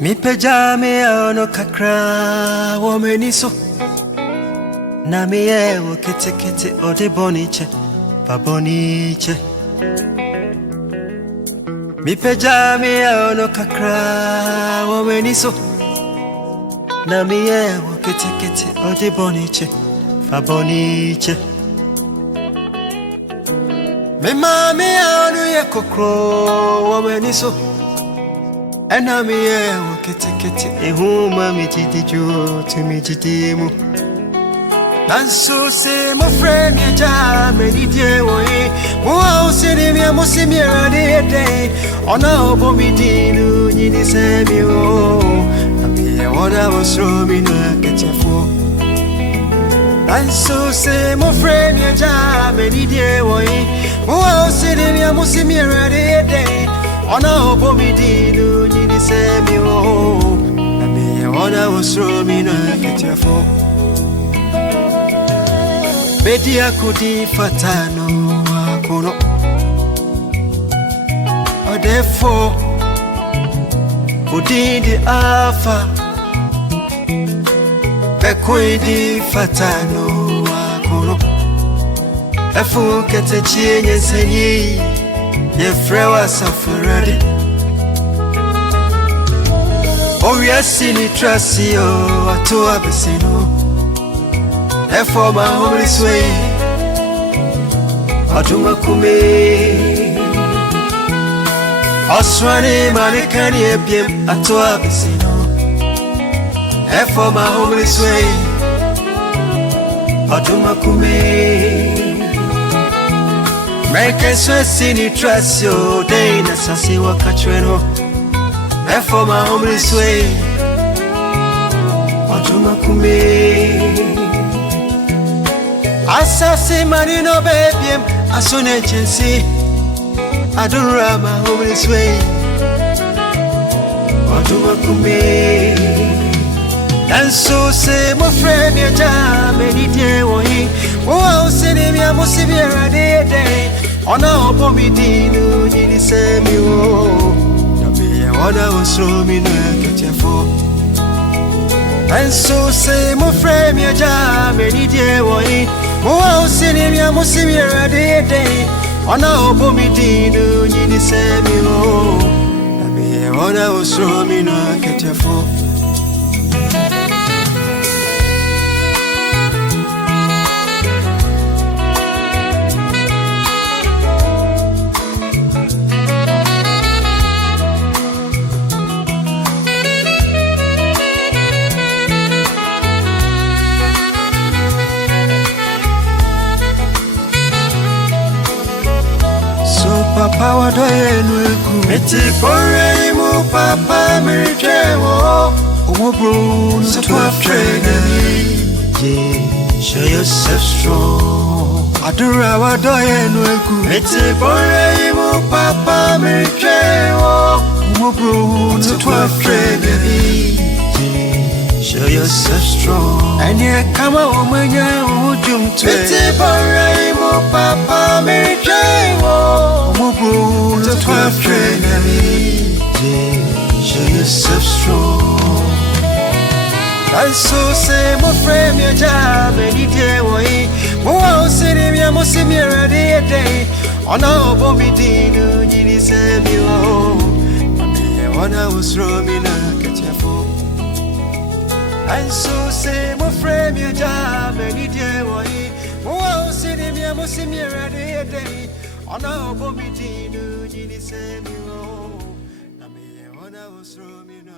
Mi pejame ono kakra womeniso na mi ewo kete kete ode boniche pa boniche. Mi pejame ono kakra womeniso na mi ewo kete kete ode boniche pa boniche. Me mami ono ye kokro womeniso ena mi ewo kete kete ehuma mi jidijo to mi jidimu. Danso se mo frame ya ja me didie wo e mo se ni mi mo se mi rade de ona obo mi dinu nyini se mi o abi e wona wo so mi na ketefo. Danso se mo frame ya ja me didie wo e mo se ni mi mo se mi rade de ona obo mi dinu nyini se mi o abi e wona wo so mi na ketefo. Bedia kudi fatano akono odefo udindi afa bekwidi fatano akono efu kete chienye senyi ye frewa safarade owiasi ni trasio ato abesino. For my homeless way, Atuma Kume Oswani Malikani Ebiem Atoa Besino. For my homeless way, Atuma Kume Make a swessini trust your day, Nasasi Wakachweno. For my homeless way, Atuma Kume Asasi mani no baby, asone chensi. I don't run my homeless way. Oduma kume. And so say my friend ya jam any day wohi. Oh, say me a musibira day. Ona obo mi dinu nyini se mi wo. Nabi ya wana osro mi no ketefo. And so say my friend ya jam any day wohi. Oh, sini mi amusimi radede ona obo mi dinu nyini se mi o abi ona osro mi no ketefo. Papa wadoye nueku Meti kore imu papa mirikewo Omo bro so yeah, show yourself strong. Adura wadoye nueku Meti kore imu papa mirikewo Omo bro so yeah, show yourself strong. And ye kama omenya ujumtwe Meti kore imu papa mirikewo the 12th yeah, show yourself strong. I so say my friend ya jam any day way. Mo say me mo see me ready day. Ona obo mi dinu nyini se mi o. Abi ona usro mi na ketefo. I so say my friend ya jam any day way. Mo say me mo see me ready day. Ona obo mi dinu nyini se mi o. Na me ona osro mi na